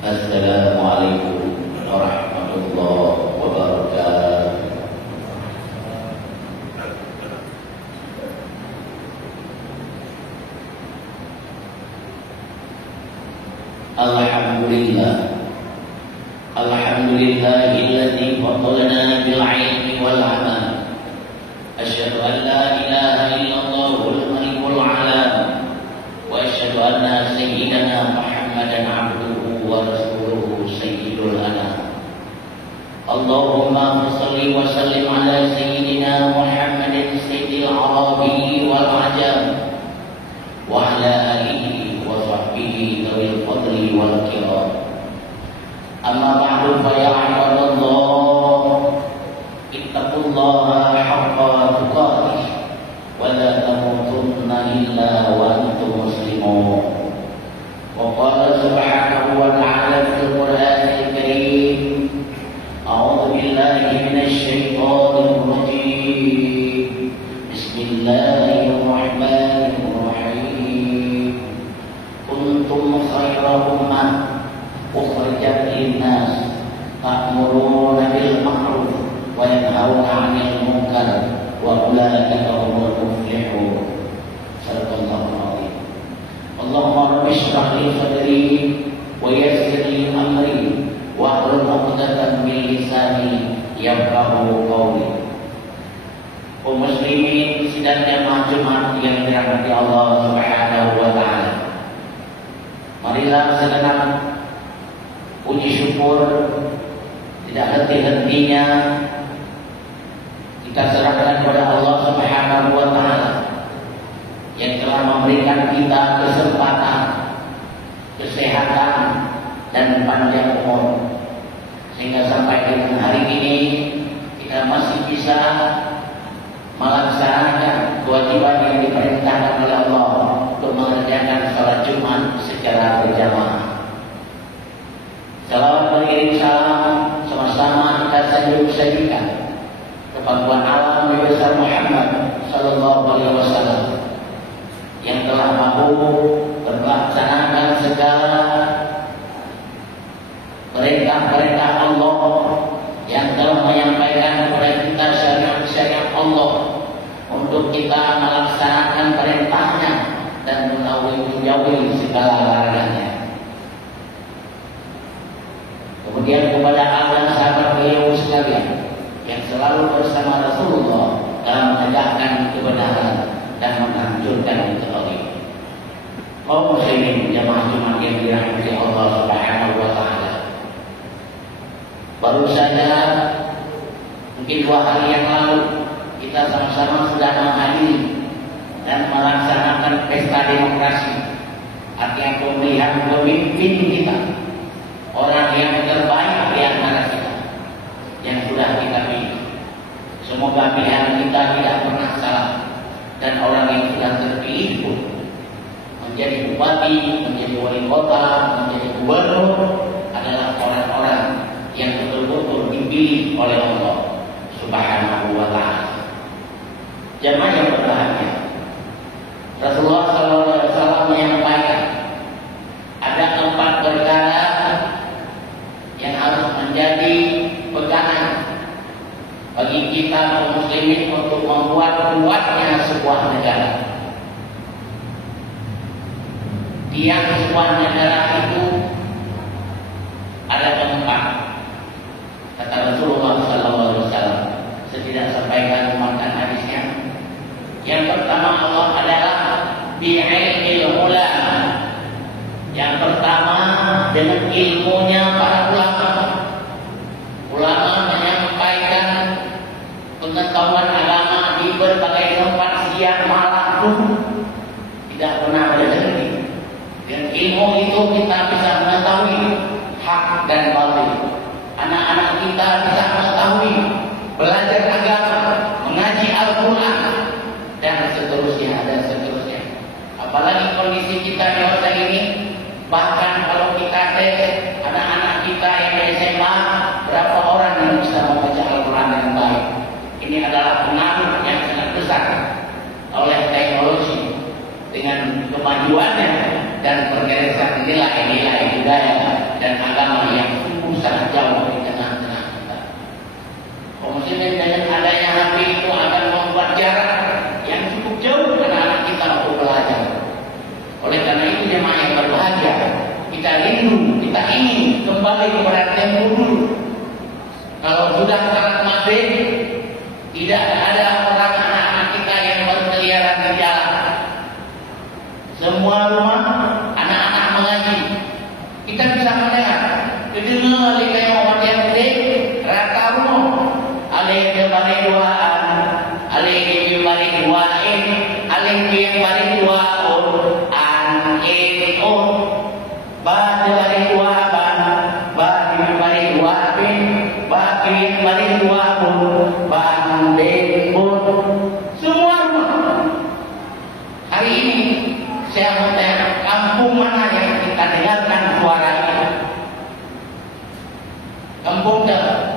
Assalamualaikum warahmatullahi wabarakatuh. Alhamdulillah, alhamdulillahilladzi faddalana bil ilmi wal amal. Asyhadu an la ilaha illallahul malikul alam wa asyhadu anna sayyidana Muhammadan abduhu wa rasuluhu sayyidul anam. Allahumma shalli wa sallim ala sayyidina Muhammadin sayyidil arabi wal ajam wa ala alihi wa sahbihi dzawil fadli wal kiram. Amma ba'du fa ya ibadallah, ittaqullaha haqqa tuqatih wa la tamutunna illa wa antum muslimun. Wa qala subhanahu wa ta'ala fil Qur'anil Karim, a'udzu billahi minasy syaithanir rajim. Bismillahirrahmanirrahim. Kuntum khayra ummah ukhrijat lin-nas ta'muruna bil ma'ruf wa yanhauna 'anil munkar wa ulaika humul muflihun. Sadaqallahul azim. Allahumma rabbi shrah li sadri wa yassir li amri wa hlul 'uqdatam min lisani yafqahu qawli. Kaum muslimin sidang jamaah Jumat yang dirahmati Allah Subhanahu wa taala. Marilah segenap puji syukur tidak henti-hentinya kita serahkan kepada Allah Subhanahu wa taala yang telah memberikan kita kesempatan, kesehatan dan panjang umur sehingga sampai dengan hari ini kita masih bisa melaksanakan kewajiban yang diperintahkan oleh Allah untuk mengerjakan salat Jumat secara berjamaah. Salawat mengirim salam sama-sama kita sanjung-sanjungkan kepada alam Nabi besar Muhammad sallallahu alaihi wasallam yang telah mampu melaksanakan segala perintah-perintah Allah, yang telah menyampaikan kepada kita syariat-syariat Allah untuk kita melaksanakan perintahnya dan menjauhi segala larangannya. Kemudian kepada Allah sahabat beliau sekalian yang selalu bersama Rasulullah dalam menegakkan kebenaran dan menghancurkan kezaliman. Kaum muslimin jamaah Jumat yang dirahmati Allah Subhanahu wa taala. Baru saja mungkin 2 hari yang lalu kita sama-sama sudah menghadiri dan melaksanakan pesta demokrasi. Artinya pemilihan pemimpin kita, orang yang terbaik di antara kita yang sudah kita pilih. Semoga pilihan kita tidak pernah salah dan orang yang sudah terpilih pun menjadi bupati, menjadi wali kota, menjadi gubernur adalah orang-orang yang betul-betul dipilih oleh Allah Subhanahu wa taala. Jamaah yang berbahagia, Rasulullah SAW menyampaikan ada 4 perkara yang harus menjadi pegangan bagi kita kaum muslimin untuk membuat kuatnya sebuah negara. Tiang sebuah negara itu ada 4. Kata Rasulullah SAW, saya tidak sampaikan makan hadisnya. Yang pertama Allah adalah bi'ilmil ulama. Yang pertama dengan ilmunya para ulama. Ulama menyampaikan pengetahuan agama di berbagai tempat siang malam pun tidak pernah berhenti. Dengan ilmu itu kita bisa mengetahui hak dan batil. Anak-anak kita bisa mengetahui, belajar agama, mengaji Al-Quran dan seterusnya dan seterusnya. Apalagi kondisi kita di masa ini, bahkan kalau kita tes anak-anak kita yang di SMA, berapa orang yang bisa membaca Al-Quran dengan baik? Ini adalah pengaruh yang sangat besar oleh teknologi dengan kemajuannya dan pergeseran nilai-nilai budaya dan dan agama yang sungguh sangat jauh di tengah-tengah kita. Kaum muslimin, dengan adanya HP itu akan membuat jarak yang cukup jauh anak-anak kita untuk belajar. Oleh karena itu jemaah yang berbahagia, kita rindu, kita ingin kembali kepada tempo dulu. Kalau sudah salat maghrib, tidak ada orang anak-anak kita yang berkeliaran di jalan. Semua rumah anak-anak mengaji. Kita bisa melihat, kedengar kayak orang yang gede, rata rumah, alih ke balik duaan, alih ke balik duain, alih ke balik duaun, ba ke balik duaban, ba ke balik duapin, ba ke balik duapun, ba pun. Semua rumah. Hari ini saya mau tanya, kampung mana yang kita dengarkan suara itu? Kampung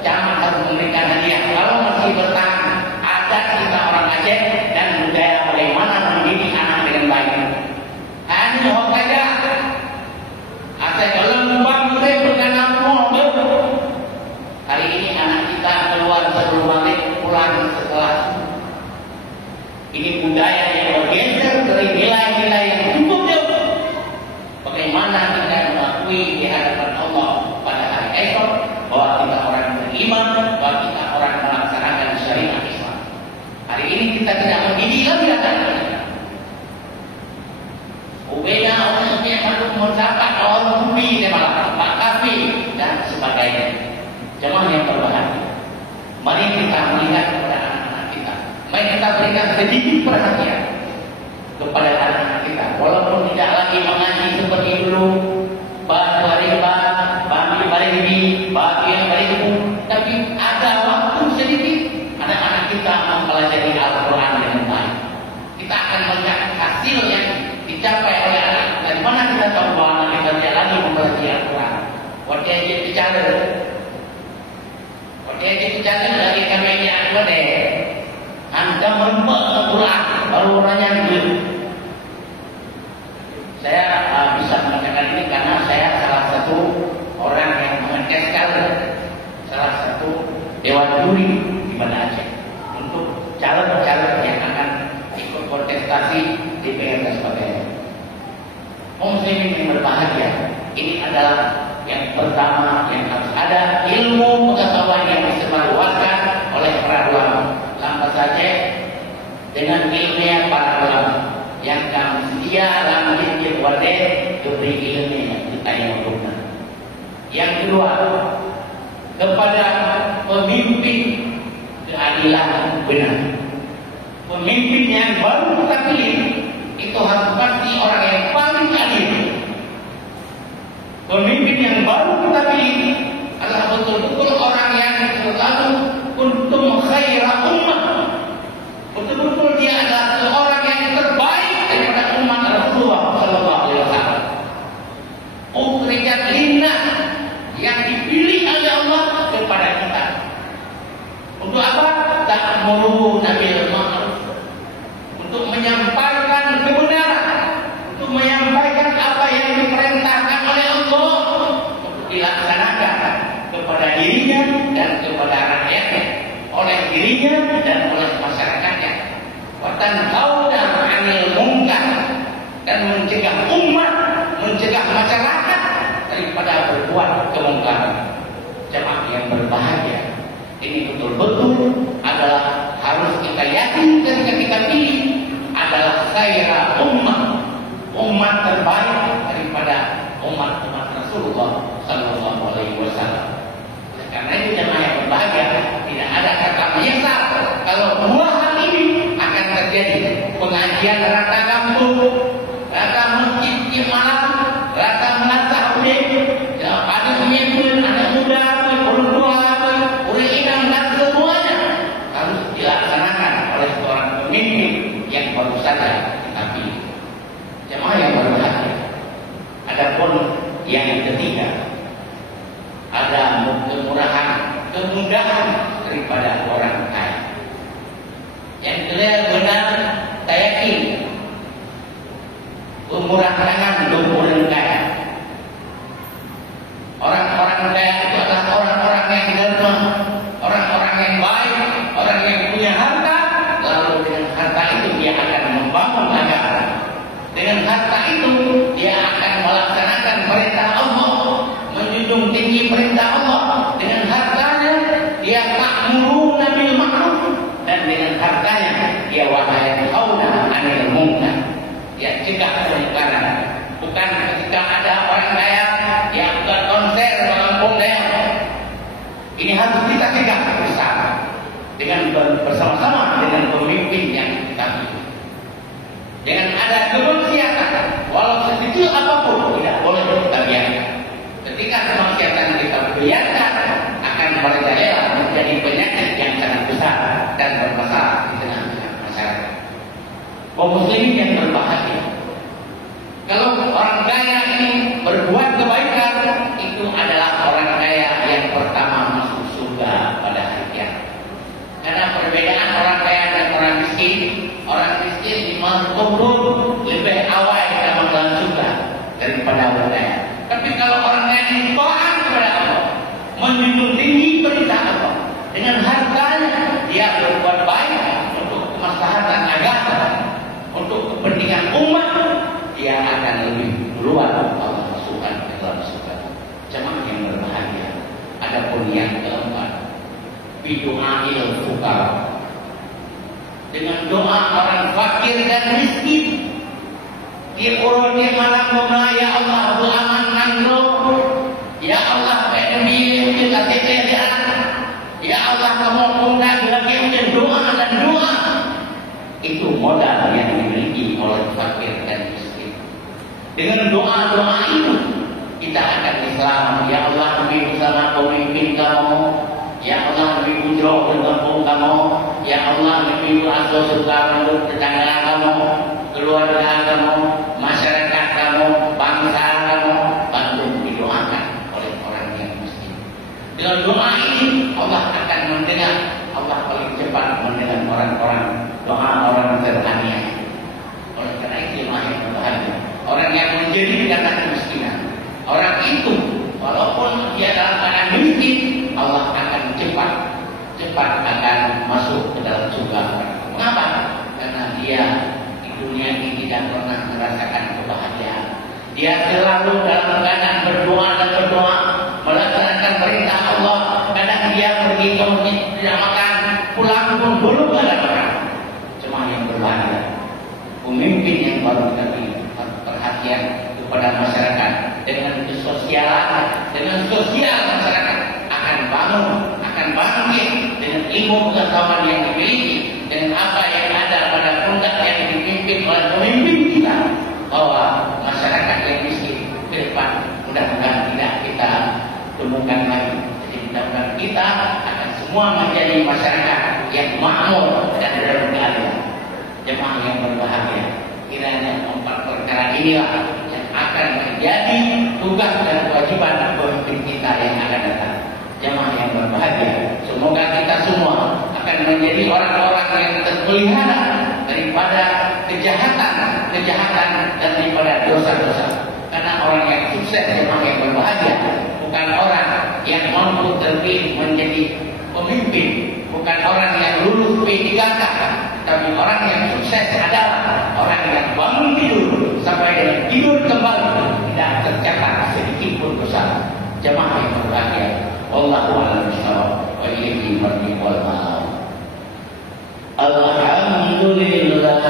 jangan harus memberikan hadiah. Kalau masih bertahan adat kita orang Aceh dan budaya bagaimana mendidik anak dengan baik. Hanya orang saja. Aceh kalau lembang kita berkenal mobil. Hari ini anak kita keluar sebelum maghrib, pulang setelah subuh. Ini budaya yang bergeser dari nilai-nilai yang cukup jauh. Bagaimana kita mengakui di hadapan Allah pada hari esok bahwa kita orang beriman, bahwa kita orang melaksanakan syariat Islam. Hari ini kita tidak mendidik lagi anak-anak kita. Ubeda orang yang harus mencapai orang bumi malah Pak Kafi dan sebagainya. Jemaah yang berbahagia, mari kita melihat kepada anak-anak kita. Mari kita berikan sedikit perhatian kepada anak-anak kita. Walaupun tidak lagi mengaji seperti dulu, batu riba, bami baribi, bagi yang baribu, tapi ada waktu sedikit anak-anak kita mempelajari Al-Quran dengan baik. Kita akan melihat hasil yang dicapai oleh anak. Dari mana kita tahu bahwa anak kita tidak lagi mempelajari Al-Quran? Waktu dia bicara, dari kami ini aku deh. Anda merempak Al-Quran baru orangnya dulu. Saya bisa mengatakan ini karena saya salah satu orang yang mengekskan salah satu dewan juri di Banda Aceh untuk calon-calon yang akan ikut kontestasi DPR dan sebagainya. Muslimin yang berbahagia, ini adalah yang pertama yang harus ada ilmu pengetahuan yang disebarluaskan oleh para ulama. Sampai saja dengan ilmu para ulama yang kami sedia dalam diri wadah diberi ilmu kita yang benar. Yang kedua, kepada pemimpin keadilan benar. Pemimpin yang baru kita pilih itu harus pasti orang yang paling adil. Pemimpin yang baru kita pilih adalah betul-betul orang yang selalu kuntum khaira ummah. Betul-betul dia adalah seorang yang terbaik daripada umat Rasulullah sallallahu alaihi wasallam. Ukhrijat linnas yang dipilih oleh Allah kepada kita. Untuk apa? Ta'muru bil ma'ruf. Untuk menyampaikan kebenaran, untuk menyampaikan apa yang diperintahkan oleh Allah untuk dilaksanakan kepada dirinya dan kepada rakyatnya, oleh dirinya dan oleh masyarakatnya. Wa tanhauna 'anil munkar, dan mencegah umat, mencegah masyarakat daripada berbuat kemungkaran. Jemaah yang berbahagia, ini betul-betul adalah harus kita yakin ketika kita pilih adalah khaira umat terbaik daripada umat Rasulullah sallallahu alaihi wasallam. Karena itu jemaah yang berbahagia, tidak ada kata menyesal kalau dua hal ini akan terjadi. Pengajian rata kampung, rata masjid malam, rata melantah ada pemimpin, ada Dengan harta itu dia akan melaksanakan perintah Allah, menjunjung tinggi perintah Allah. Dengan hartanya dia ta'muruna bil ma'ruf, dan dengan hartanya dia wayanhauna 'anil munkar. Dia cegah kemungkaran. Bukan ketika ada orang kaya yang buat konser melampung daya. Ini harus kita cegah bersama dengan bersama-sama dengan pemimpin yang kita pilih. Dengan ada kemaksiatan, walau sekecil apapun tidak boleh kita biarkan. Ketika kemaksiatan kita biarkan, akan merajalela menjadi penyakit yang sangat besar dan bermasalah di tengah-tengah masyarakat. Kaum muslimin yang berbahagia, kalau orang kaya ini berbuat kebaikan, itu adalah orang kaya yang pertama masuk surga pada hari kiamat. Karena perbedaan orang kaya dan orang miskin di malam kubur lebih awal kita masuk surga daripada orang kaya. Tapi kalau orang kaya ini taat kepada Allah, menjunjung tinggi perintah Allah, dengan hartanya dia berbuat baik untuk kemaslahatan agama, untuk kepentingan umat, dia akan lebih duluan Allah masukkan ke dalam surga. Jemaah yang berbahagia. Adapun yang keempat, bidu'ail fuqara, dengan doa orang fakir dan miskin. Di urutnya malam doa, ya Allah beramankan roh, ya Allah berdiri kita sekalian, ya Allah kamu undang lagi doa dan doa. Itu modal yang dimiliki oleh fakir dan miskin. Dengan doa-doa itu kita akan selamat. Ya Allah, lebih bersama pemimpin kamu. Ya Allah, lebih ujung bergabung kamu. Ya Allah, lebih berasa suka menurut tetangga kamu, keluarga kamu, masyarakat kamu, bangsa kamu, bantu didoakan oleh orang yang miskin. Dengan doa ini Allah akan mendengar. Allah paling cepat mendengar orang-orang doa orang teraniaya. Oleh karena itu yang berbahagia, orang yang menjadi karena kemiskinan, orang itu walaupun dia dalam keadaan miskin, Allah akan cepat akan masuk ke dalam surga. Mengapa? Karena dia di dunia ini tidak pernah merasakan kebahagiaan. Dia selalu dalam keadaan berdoa dan berdoa, melaksanakan perintah Allah. Kadang dia pergi ke masjid tidak makan, pulang pun belum ada makan. Cuma yang berbahagia, pemimpin yang baru kita pilih, perhatian kepada masyarakat dengan kesosialan, dengan sosial masyarakat akan bangun, akan bangkit dengan ilmu pengetahuan yang dimiliki, dengan apa yang ada pada pundak yang dipimpin oleh pemimpin kita, bahwa masyarakat yang miskin ke depan mudah-mudahan tidak kita temukan lagi. Jadi mudah-mudahan kita akan semua menjadi masyarakat yang makmur dan berdaya. Jemaah yang berbahagia, kiranya 4 perkara inilah yang akan menjadi tugas dan kewajiban pemimpin kita yang akan datang. Jemaah yang berbahagia, semoga kita semua akan menjadi orang-orang yang terpelihara daripada kejahatan dan daripada dosa-dosa. Karena orang yang sukses, jemaah yang berbahagia, bukan orang yang mampu terpilih menjadi pemimpin, bukan orang yang lulus P3K, tapi orang yang sukses adalah orang yang bangun tidur sampai dengan tidur kembali tidak tercatat sedikit pun dosa. Jemaah yang berbahagia, wallahu a'lam bishawab wa ilaihi marji'ul wal ma'ab. Alhamdulillah,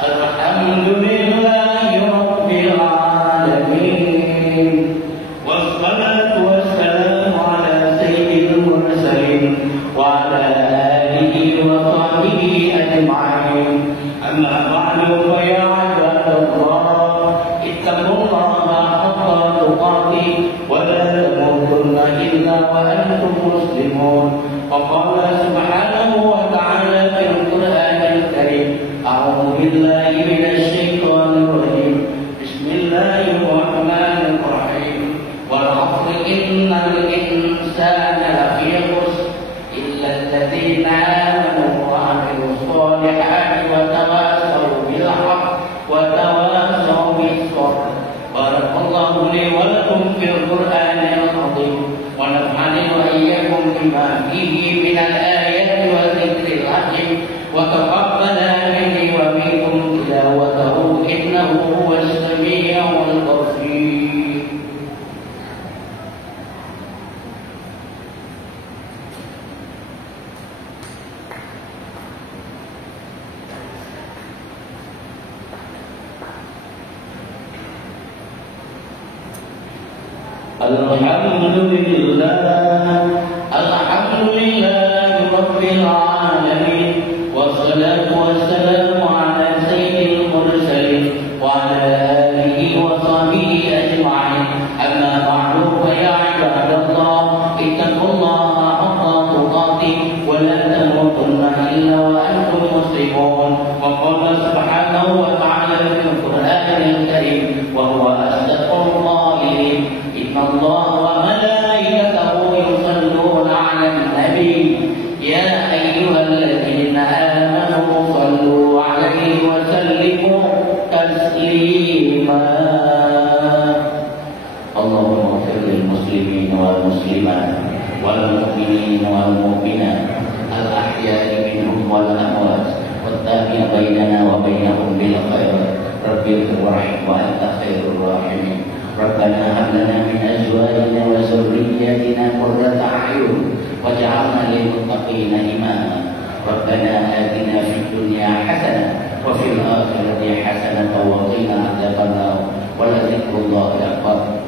alhamdulillahi rabbil alamin, wassalatu wassalamu ala sayyidil mursalin wa ala alihi wa sahbihi ajma'in. Amma ba'du, fa ya 'ibadallah, ittaqullaha haqqa tuqatih wa la tamutunna illa wa antum muslimun. وقال سبحانه وتعالى في القرآن الكريم: أعوذ بالله من الشيطان الرجيم، بسم الله الرحمن الرحيم، والعصر إن الإنسان لفي خسر إلا الذين آمنوا وعملوا الصالحات وتواصوا بالحق وتواصوا بالصبر. بارك الله لي ولكم في القرآن العظيم، ونفعني وإياكم بما فيه من الآيات والذكر الحكيم، وتقبل مني ومنكم تلاوته Alhamdulillah Rabbil Alamin. Wassalatu wassalamu ala sayyidil mursalin wa ala alihi wa sahbihi ajma'in. Amma ba'du, fa ya ibadallah, ittaqullaha haqqa tuqatih wa la tamutunna illa wa antum muslimun. Wa qala subhanahu wa ta'ala fil Qur'anil karim wa huwa asdaqul qa'ilin. Inna Allah wa malaikatahu yusalluna 'alan nabi ya ayyuhalladzina amanu sallu 'alaihi wa sallimu taslima. Allahumma ighfir lil muslimin wal muslimat wal mu'minin wal mu'minat al ahya'i minhum wal amwat wattabi' bainana wa bainahum bil khair. Rabbil rahim wa anta khairur rahimin. Rabbana hab lana min azwajina wa dhurriyyatina qurrata a'yun waj'alna lil muttaqina imama. Rabbana atina fid dunya hasanah wa fil akhirati hasanah wa qina adzabannar. Wa la dzikrullahi akbar.